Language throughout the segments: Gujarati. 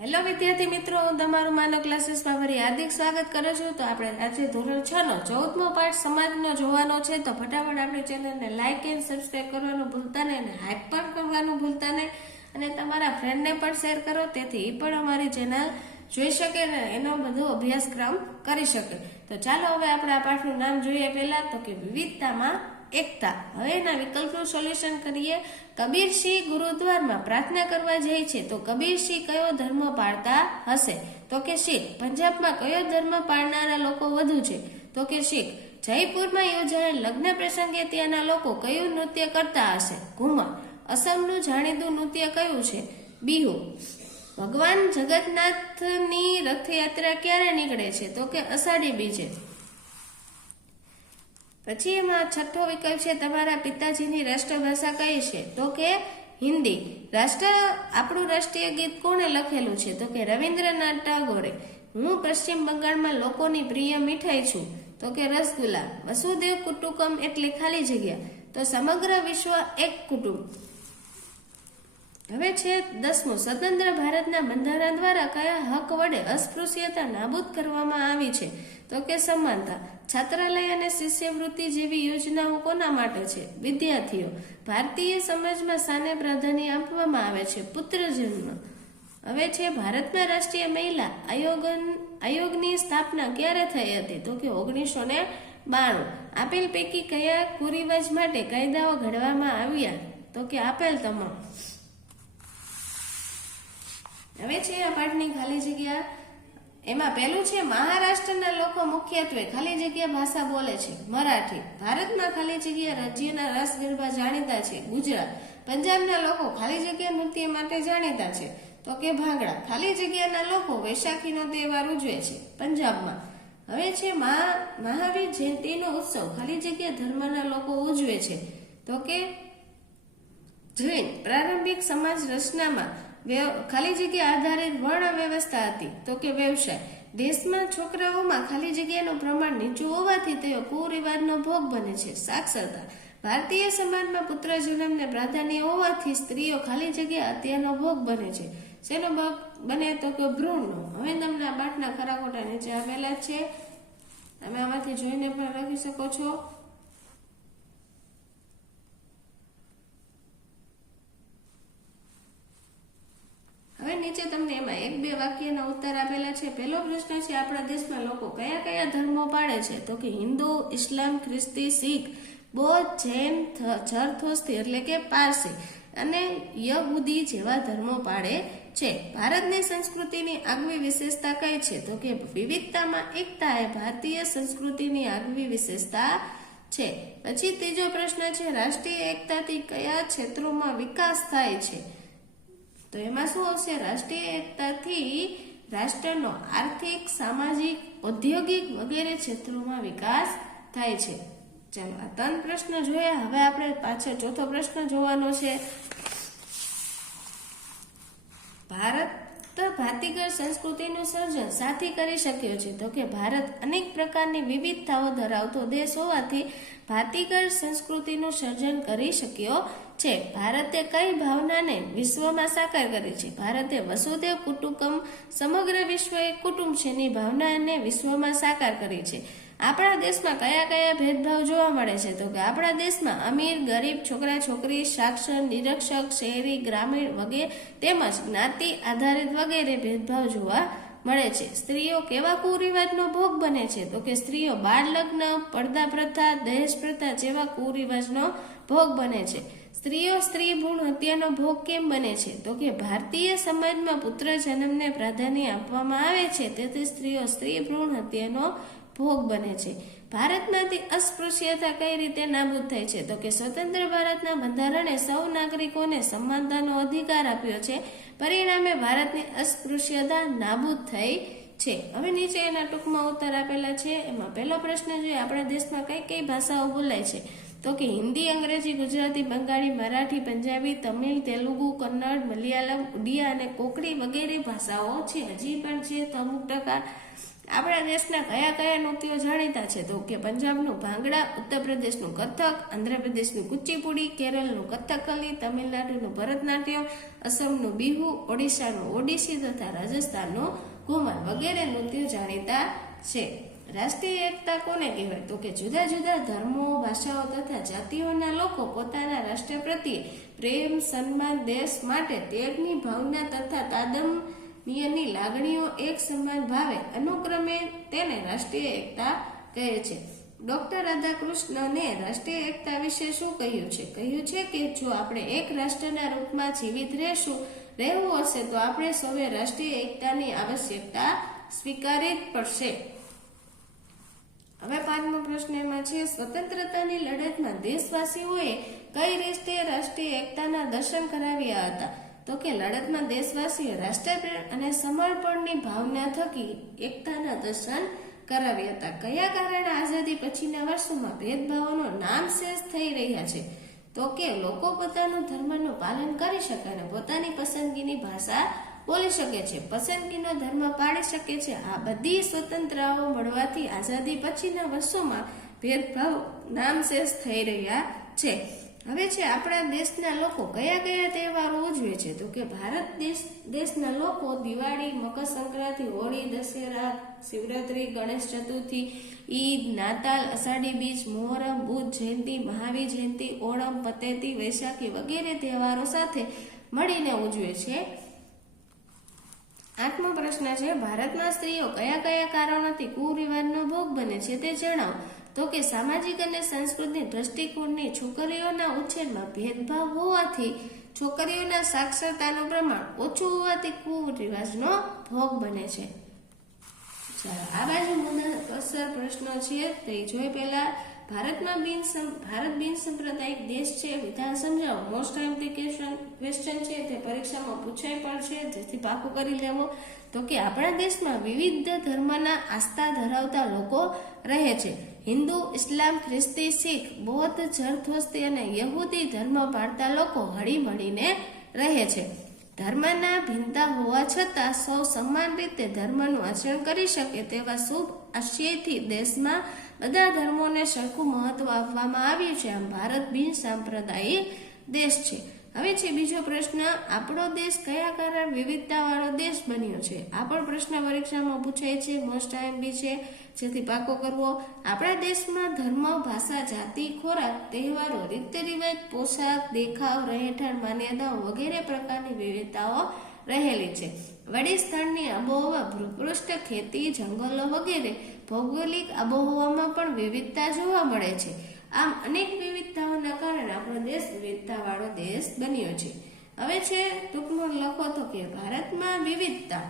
હેલો વિદ્યાર્થી મિત્રો, હું તમારું માનવ ક્લાસીસમાં ફરી હાર્દિક સ્વાગત કરું છું. તો આપણે આજે ધોરણ 6 નો 14મો પાઠ સમાજનો જોવાનો છે. તો ફટાફટ આપણી ચેનલને લાઈક એન્ડ સબસ્ક્રાઇબ કરવાનું ભૂલતા નહીં અને હાઈપ પણ કરવાનું ભૂલતા નહીં અને તમારા ફ્રેન્ડને પણ શેર કરો, તેથી એ પણ અમારી ચેનલ જોઈ શકે ને એનો બધો અભ્યાસક્રમ કરી શકે. તો ચાલો હવે આપણે આ પાઠનું નામ જોઈએ. પહેલા તો કે વિવિધતામાં એકતા. હવે એના વિકલ્પનું સોલ્યુશન કરીએ. કબીરસિંહ ગુરુદ્વારમાં પ્રાર્થના કરવા જાય છે, તો કબીરસિંહ કયો ધર્મ પાળતા હશે? તો કે શીખ. પંજાબમાં કયો ધર્મ પાળનારા લોકો વધુ છે? તો કે શીખ. જયપુરમાં યોજાયેલ લગ્ન પ્રસંગે ત્યાંના લોકો કયું નૃત્ય કરતા હશે? ઘુમર. અસમનું જાણીતું નૃત્ય કયું છે? બિહુ. ભગવાન જગન્નાથની રથયાત્રા ક્યારે નીકળે છે? તો કે અષાઢી બીજે. પછી એમાં છઠ્ઠો વિકલ્પ છે, તમારા પિતાજીની રાષ્ટ્રભાષા કઈ છે? તો કે હિન્દી. આપણું રાષ્ટ્રીય ગીત કોણે લખેલું છે? તો કે રવિન્દ્રનાથ ટાગોરે. હું પશ્ચિમ બંગાળમાં લોકોની પ્રિય મીઠાઈ છું. તો કે રસગુલ્લા. વસુદેવ કુટુંબકમ એટલે ખાલી જગ્યા. તો સમગ્ર વિશ્વ એક કુટુંબ. હવે છે 10મું, સ્વતંત્ર ભારતના બંધારણ દ્વારા કયા હક વડે અસ્પૃશ્યતા નાબૂદ કરવામાં આવી છે? તો કે સમાનતા. છાત્રાલય અને શિષ્યવૃત્તિ જેવી યોજનાઓ કોના માટે છે? વિદ્યાર્થીઓ. ભારતીય સમાજમાં શાને પ્રાધાન્ય આપવામાં આવે છે? પુત્ર જન્મ. હવે છે ભારતમાં રાષ્ટ્રીય મહિલા આયોગની સ્થાપના ક્યારે થઈ હતી? તો કે 1992. આપેલ પૈકી કયા કુરિવાજ માટે કાયદાઓ ઘડવામાં આવ્યા? તો કે આપેલ તમામ. હવે છે આ પાઠની ખાલી જગ્યા. એમાં પહેલું છે, મહારાષ્ટ્રના લોકો મુખ્યત્વે ખાલી જગ્યા ભાષા બોલે છે? મરાઠી. ભારતમાં ખાલી જગ્યા રાજ્યના રાસ ગરબા જાણીતા છે? ગુજરાત. પંજાબના લોકો ખાલી જગ્યા નૃત્ય માટે જાણીતા છે? તો કે ભાંગડા. ખાલી જગ્યાના લોકો વૈશાખીનો તહેવાર ઉજવે છે? પંજાબમાં. હવે છે મહાવીર જયંતિનો ઉત્સવ ખાલી જગ્યા ધર્મના લોકો ઉજવે છે? તો કે જૈન. પ્રારંભિક સમાજ રચનામાં ખાલી જગ્યા આધારિત વર્ણ વ્યવસ્થા હતી? તો કે વ્યવસાય. દેશમાં છોકરાઓમાં ખાલી જગ્યાનું પ્રમાણ નીચું હોવાથી તેઓ કુરિવાજનો ભોગ બને છે? સાક્ષરતા. ભારતીય સમાજમાં પુત્ર જન્મને પ્રાધાન્ય હોવાથી સ્ત્રીઓ ખાલી જગ્યા હત્યાનો ભોગ બને છે? શેનો ભોગ બને? તો કે ભ્રૂણનો. હવે તમને આ પાઠના ખરા ખોટા નીચે આપેલા છે, તમે આમાંથી જોઈને પણ લખી શકો છો. હવે નીચે તમને એમાં 1-2 વાક્યના ઉત્તર આપેલા છે. પહેલો પ્રશ્ન છે, આપણા દેશમાં લોકો કયા કયા ધર્મો પાળે છે? તો કે હિન્દુ, ઇસ્લામ, ખ્રિસ્તી, શીખ, બૌદ્ધ, જૈન, ઝરથુસ્ત્રી એટલે કે પારસી અને યહૂદી જેવા ધર્મો પાળે છે. ભારતની સંસ્કૃતિની આગવી વિશેષતા કઈ છે? તો કે વિવિધતામાં એકતા એ ભારતીય સંસ્કૃતિની આગવી વિશેષતા છે. પછી ત્રીજો પ્રશ્ન છે, રાષ્ટ્રીય એકતાથી કયા ક્ષેત્રોમાં વિકાસ થાય છે? તો એમાં શું આવશે? રાષ્ટ્રીય એકતાથી રાષ્ટ્રનો આર્થિક, સામાજિક, ઔદ્યોગિક વગેરે ક્ષેત્રોમાં વિકાસ થાય છે. ચાલો આ 3 પ્રશ્ન જોયા. હવે આપણે પાછળ ચોથો પ્રશ્ન જોવાનો છે. ભારતીય સંસ્કૃતિનું સર્જન સાથી કરી શક્યો છે? તો કે ભારત અનેક પ્રકારની વિવિધતાઓ ધરાવતો દેશ હોવાથી ભારતીય સંસ્કૃતિનું સર્જન કરી શક્યો છે. ભારતે કઈ ભાવનાને વિશ્વમાં સાકાર કરી છે? ભારતે વસુદેવ કુટુંબકમ, સમગ્ર વિશ્વ એક કુટુંબ છે ની ભાવનાને વિશ્વમાં સાકાર કરી છે. આપણા દેશમાં કયા કયા ભેદભાવ જોવા મળે છે? તો કે આપણા દેશમાં અમીર, ગરીબ, છોકરા છોકરી, સાક્ષર, નિરક્ષર, શહેરી, ગ્રામીણ વગેરે તેમજ જ્ઞાતિ આધારિત વગેરે ભેદભાવ જોવા મળે છે. સ્ત્રીઓ કેવા કુરિવાજનો ભોગ બને છે? તો કે સ્ત્રીઓ બાળ લગ્ન, પડદા પ્રથા, દહેજ પ્રથા જેવા કુરિવાજનો ભોગ બને છે. સ્ત્રીઓ સ્ત્રી ભ્રૂણ હત્યાનો ભોગ કેમ બને છે? તો કે ભારતીય સમાજમાં પુત્ર જન્મને પ્રાધાન્ય આપવામાં આવે છે, તેથી સ્ત્રીઓ સ્ત્રી ભ્રૂણ હત્યાનો ભોગ બને છે. ભારતમાંથી અસ્પૃશ્યતા કઈ રીતે નાબૂદ થાય છે? તો કે સ્વતંત્ર ભારતના બંધારણે સૌ નાગરિકોને સમાનતાનો અધિકાર આપ્યો છે, પરિણામે ભારતની અસ્પૃશ્યતા નાબૂદ થઈ છે. હવે નીચે એના ટૂંકમાં ઉત્તર આપેલા છે. એમાં પહેલો પ્રશ્ન જોઈએ, આપણા દેશમાં કઈ કઈ ભાષાઓ બોલાય છે? તો કે હિન્દી, અંગ્રેજી, ગુજરાતી, બંગાળી, મરાઠી, પંજાબી, તમિલ, તેલુગુ, કન્નડ, મલયાલમ, ઉડિયા અને કોંકણી વગેરે ભાષાઓ છે. હજી પણ છે તો અમુક ટકા આપણા દેશના કયા કયા નૃત્યો જાણીતા છે? તો કે પંજાબનું ભાંગડા, ઉત્તર પ્રદેશનું કથક, આંધ્રપ્રદેશનું કુચીપુડી, કેરળનું કથકલી, તમિલનાડુનું ભરતનાટ્યમ, અસમનું બિહુ, ઓડિશાનું ઓડિસી તથા રાજસ્થાનનું ઘુમર વગેરે નૃત્યો જાણીતા છે. રાષ્ટ્રીય એકતા કોને કહેવાય? તો કે જુદા જુદા ધર્મો, ભાષાઓ તથા જાતિઓના લોકો પોતાના રાષ્ટ્ર પ્રત્યે પ્રેમ, સન્માન, દેશ માટે ત્યાગની ભાવના તથા તાદમ્યની લાગણીઓ એક સમાન ભાવે અનુક્રમે તેને રાષ્ટ્રીય એકતા કહે છે. ડોક્ટર રાધાકૃષ્ણને રાષ્ટ્રીય એકતા વિશે શું કહ્યું છે? કહ્યું છે કે જો આપણે એક રાષ્ટ્રના રૂપમાં જીવિત રહેવું હશે તો આપણે સૌએ રાષ્ટ્રીય એકતાની આવશ્યકતા સ્વીકારવી જ પડશે. હવે 5મો પ્રશ્ન એમાં છે, સ્વતંત્રતાની લડતમાં દેશવાસીઓએ કઈ રીતે રાષ્ટ્રીય એકતાના દર્શન કરાવ્યા હતા? તો કે લડતમાં દેશવાસીઓ રાષ્ટ્રપ્રેમ અને સમર્પણની ભાવના થકી એકતાના દર્શન કરાવ્યા હતા. કયા કારણે આઝાદી પછીના વર્ષોમાં ભેદભાવોનો નામશેષ થઈ રહ્યા છે? તો કે લોકો પોતાનું ધર્મનું પાલન કરી શકે અને પોતાની પસંદગીની ભાષા બોલી શકે છે, પસંદગીનો ધર્મ પાળી શકે છે. આ બધી સ્વતંત્રતાઓ મળવાથી આઝાદી પછીના વર્ષોમાં ભેદભાવ નામશેષ થઈ રહ્યા છે. હવે છે આપણા દેશના લોકો કયા કયા તહેવારો ઉજવે છે? તો કે ભારત દેશના લોકો દિવાળી, મકર સંક્રાંતિ, હોળી, દશેરા, શિવરાત્રી, ગણેશ ચતુર્થી, ઈદ, નાતાલ, અષાઢી બીજ, મોહરમ, બુદ્ધ જયંતિ, મહાવીર જયંતિ, ઓણમ, પતેતી, વૈશાખી વગેરે તહેવારો સાથે મળીને ઉજવે છે. 8મો પ્રશ્ન છે, ભારતમાં સ્ત્રીઓ કયા કયા કારણોથી કુરિવાજનો ભોગ બને છે તે જણાવો. તો કે સામાજિક અને સાંસ્કૃતિક દ્રષ્ટિકોણની છોકરીઓના ઉછેરમાં ભેદભાવ હોવાથી, છોકરીઓના સાક્ષરતાનું પ્રમાણ ઓછું હોવાથી કુરિવાજનો ભોગ બને છે. ચાલો આ બાજુ મુદ્દાસર પ્રશ્નો છે તે જોઈ. પહેલા ભારત બિન સાંપ્રદાયિક દેશ છે, વિધાન સમજાવો. મોસ્ટ એપ્લિકેશન ક્વેશ્ચન છે, તે પરીક્ષામાં પૂછાય પણ છે, જેથી પાકું કરી લેવો. તો કે આપણા દેશમાં વિવિધ ધર્મના આસ્થા ધરાવતા લોકો રહે છે. હિન્દુ, ઇસ્લામ, ખ્રિસ્તી, શીખ, બૌદ્ધ, જરથોસ્તી અને યહૂદી ધર્મ પાળતા લોકો હળી મળીને રહે છે. ધર્મના ભિન્નતા હોવા છતાં સૌ સમાન રીતે ધર્મનું આચરણ કરી શકે તેવા શુભ આશયથી દેશમાં બધા ધર્મોને સરખું મહત્વ આપવામાં આવ્યું છે. આમ ભારત બિન સાંપ્રદાયિક દેશ છે. હવે છે બીજો પ્રશ્ન, આપણો દેશ કયા કારણે વિવિધતાવાળો દેશ બન્યો છે? આ પણ પ્રશ્ન પરીક્ષામાં પૂછાય છે, મોસ્ટ આઈએમપી છે, જેથી પાકો કરવો. આપણા દેશમાં ધર્મ, ભાષા, જાતિ, ખોરાક, તહેવારો, રીતિ રિવાજ, પોશાક, દેખાવ, રહેઠાણ, માન્યતાઓ વગેરે પ્રકારની વિવિધતાઓ રહેલી છે. વડી સ્થળની આબોહવા, ભૂપૃષ્ઠ, ખેતી, જંગલો વગેરે ભૌગોલિક આબોહવામાં પણ વિવિધતા જોવા મળે છે. આમ અનેક વિવિધતાઓના કારણે આપણો દેશ વિવિધતાવાળો દેશ બન્યો છે. હવે છે ટૂંકમાં લખો તો કે ભારતમાં વિવિધતા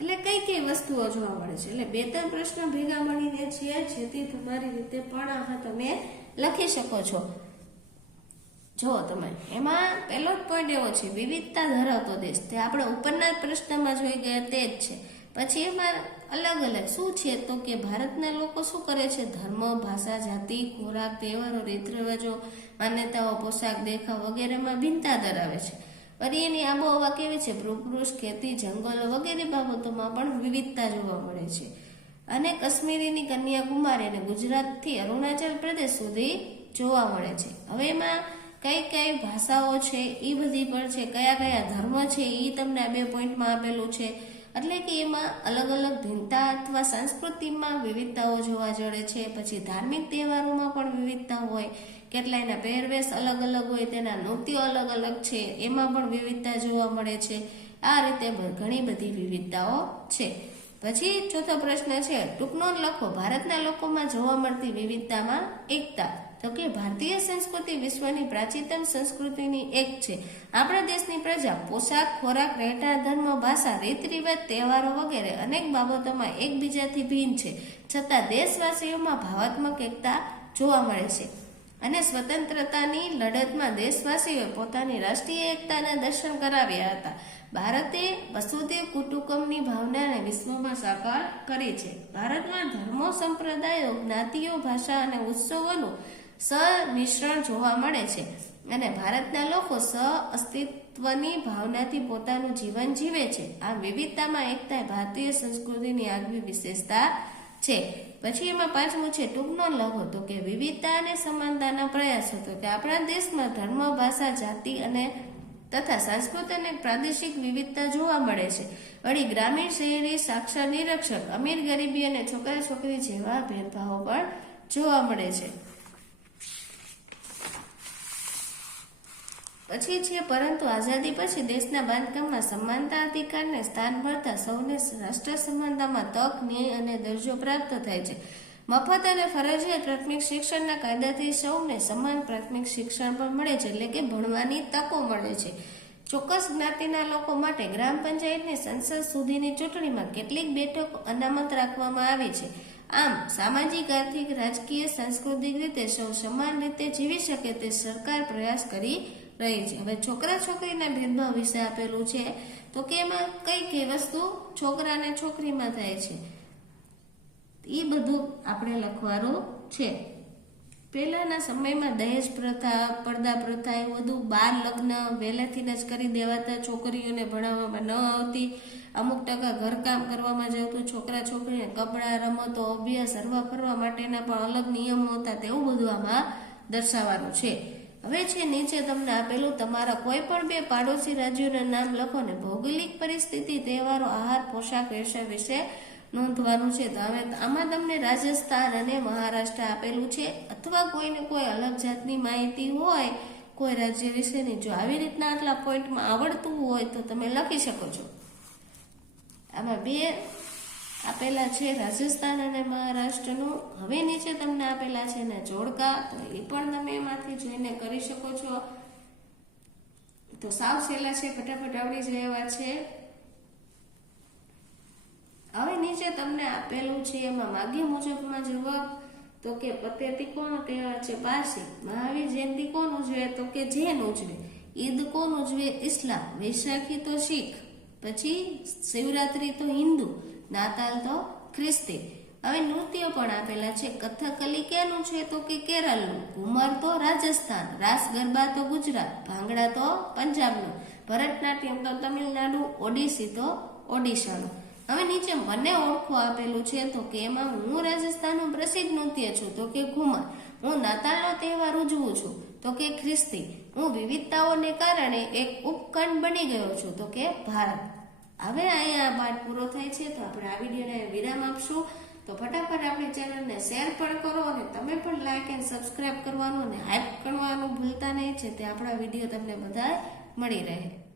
એટલે કઈ કઈ વસ્તુઓ જોવા મળે છે. એટલે 2-3 પ્રશ્ન ભેગા મળીને છે, જેથી તમારી રીતે પણ તમે લખી શકો છો. જો તમે એમાં પહેલો જ પોઈન્ટ એવો છે, વિવિધતા ધરાવતો દેશ. તે આપણે ઉપરના પ્રશ્નમાં જોઈ ગયા તે જ છે. પછી એમાં અલગ અલગ શું છે? તો કે ભારતના લોકો શું કરે છે? ધર્મ, ભાષા, જાતિ, ખોરાક, તહેવારો, રીત રિવાજો, માન્યતાઓ, પોશાક, દેખાવ વગેરેમાં ભિન્નતા ધરાવે છે. વળી એની આબોહવા કેવી છે? ભૂપૃષ્ઠ, ખેતી, જંગલો વગેરે બાબતોમાં પણ વિવિધતા જોવા મળે છે. અને કાશ્મીરની કન્યાકુમારી અને ગુજરાતથી અરુણાચલ પ્રદેશ સુધી જોવા મળે છે. હવે એમાં કઈ કઈ ભાષાઓ છે એ બધી પણ છે, કયા કયા ધર્મ છે એ તમને આ 2 પોઈન્ટમાં આપેલું છે. એટલે કે એમાં અલગ અલગ ભિન્નતા અથવા સંસ્કૃતિમાં વિવિધતાઓ જોવા મળે છે. પછી ધાર્મિક તહેવારોમાં પણ વિવિધતા હોય, કેટલાયના પહેરવેશ અલગ અલગ હોય, તેના નૃત્યો અલગ અલગ છે, એમાં પણ વિવિધતા જોવા મળે છે. આ રીતે ઘણી બધી વિવિધતાઓ છે. પછી ચોથો પ્રશ્ન છે, ટૂંકનો લખો. ભારતના લોકોમાં જોવા મળતી વિવિધતામાં એકતા. તો કે ભારતીય સંસ્કૃતિ વિશ્વની પ્રાચીનતમ સંસ્કૃતિની એક છે. આપણા દેશની પ્રજા પોશાક, ખોરાક, રહેઠાણ, ધર્મ, ભાષા, રીત રિવાજ, તહેવારો વગેરે અનેક બાબતોમાં એકબીજાથી ભિન્ન છે, છતાં દેશવાસીઓમાં ભાવાત્મક એકતા જોવા મળે છે. અને સ્વતંત્રતાની લડતમાં દેશવાસીઓએ પોતાની રાષ્ટ્રીય એકતાના દર્શન કરાવ્યા હતા. ભારતે વસુધૈવ કુટુંબકમની ભાવનાને વિશ્વમાં સાકાર કરી છે. ભારતમાં ધર્મો, સંપ્રદાયો, જ્ઞાતિઓ, ભાષા અને ઉત્સવોનું સમિશ્રણ જોવા મળે છે. અને ભારતના લોકો અસ્તિત્વની ભાવનાથી પોતાનું જીવન જીવે છે. આ વિવિધતામાં એકતા ભારતીય સંસ્કૃતિની આગવી વિશેષતા છે. પછી એમાં પાંચમું છે ટૂંકનો લખો, તો કે વિવિધતા અને સમાનતાના પ્રયાસો. તો કે આપણા દેશમાં ધર્મ, ભાષા, જાતિ અને તથા સાંસ્કૃતિક અને પ્રાદેશિક વિવિધતા જોવા મળે છે. વળી ગ્રામીણ, શહેરી, સાક્ષર, નિરક્ષર, અમીર, ગરીબી અને છોકરા છોકરી જેવા ભેદભાવો પણ જોવા મળે છે. પછી છે પરંતુ આઝાદી પછી દેશના બાંધકામમાં સમાનતા અધિકારને સ્થાન મળતા સૌને રાષ્ટ્ર સમાનતામાં તક, ન્યાય અને દરજ્જો પ્રાપ્ત થાય છે. મફત અને ફરજિયાત પ્રાથમિક શિક્ષણના કાયદાથી સૌને સમાન પ્રાથમિક શિક્ષણ પણ મળે છે, એટલે કે ભણવાની તકો મળે છે. ચોક્કસ જ્ઞાતિના લોકો માટે ગ્રામ પંચાયતની સંસદ સુધીની ચૂંટણીમાં કેટલીક બેઠકો અનામત રાખવામાં આવી છે. આમ સામાજિક, આર્થિક, રાજકીય, સાંસ્કૃતિક રીતે સૌ સમાન રીતે જીવી શકે તે સરકાર પ્રયાસ કરી રહી છે. હવે છોકરા છોકરીના ભેદભાવ વિશે આપેલું છે, તો કે એમાં કઈ કઈ વસ્તુ છોકરા અને છોકરીમાં થાય છે એ બધું આપણે લખવાનું છે. પહેલાના સમયમાં દહેજ પ્રથા, પડદા પ્રથા એવું બધું, બાળ લગ્ન વહેલેથી જ કરી દેવાતા, છોકરીઓને ભણાવવામાં ન આવતી, અમુક ટકા ઘરકામ કરવામાં જતું, છોકરા છોકરીને કપડાં, રમતો, અભ્યાસ, હરવા ફરવા માટેના પણ અલગ નિયમો હતા. તેવું બધું આમાં દર્શાવવાનું છે. હવે છે નીચે તમને આપેલું તમારા કોઈ પણ બે પાડોશી રાજ્યોના નામ લખો ને ભૌગોલિક પરિસ્થિતિ, તહેવારો, આહાર, પોશાક, વ્યવસાય વિશે નોંધવાનું છે. તો હવે આમાં તમને રાજસ્થાન અને મહારાષ્ટ્ર આપેલું છે, અથવા કોઈને કોઈ અલગ જાતની માહિતી હોય કોઈ રાજ્ય વિશેની, જો આવી રીતના આટલા પોઈન્ટમાં આવડતું હોય તો તમે લખી શકો છો. આમાં બે આપેલા છે રાજસ્થાન અને મહારાષ્ટ્રનું. હવે નીચે તમને આપેલા છે ને જોડકા, તો એ પણ તમે એમાંથી જોઈને કરી શકો છો. તો સાવ સહેલા છે, ફટાફટ આવડી જાય એવા છે. હવે નીચે તમને આપેલું છે એમાં માગ્યા મુજબમાં જવાબ, તો કે પતેતી કોનો તહેવાર છે? પારસી. મહાવીર જયંતિ કોણ ઉજવે? તો કે જૈન ઉજવે. ઈદ કોણ ઉજવે? ઇસ્લામ. વૈશાખી તો શીખ. પછી શિવરાત્રી તો હિન્દુ. નાતાલ તો ખ્રિસ્તી. હવે નૃત્યો પણ આપેલા છે. કથકલી કેનું છે? તો કે કેરળનું. ઘુમર તો રાજસ્થાન. રાસ ગરબા તો ગુજરાત. ભાંગડા તો પંજાબનું. ભરતનાટ્યમ તો તમિલનાડુ. ઓડિસી તો ઓડિશાનું. હવે નીચે મને ઓળખો આપેલું છે, તો કે એમાં હું રાજસ્થાનનું પ્રસિદ્ધ નૃત્ય છું, તો કે ઘુમર. હું નાતાલનો તહેવાર ઉજવું છું, તો કે ખ્રિસ્તી. હું વિવિધતાઓને કારણે એક ઉપખંડ બની ગયો છું, તો કે ભારત. હવે અહીંયા પાઠ પૂરો થાય છે, તો આપણે આ વિડીયોને વિરામ આપશું. તો ફટાફટ આપણી ચેનલને શેર પણ કરો અને તમે પણ લાઈક એન્ડ સબસ્ક્રાઇબ કરવાનું અને હાઈપ કરવાનું ભૂલતા નહીં છે, તે આપણા વિડીયો તમને બધા મળી રહે.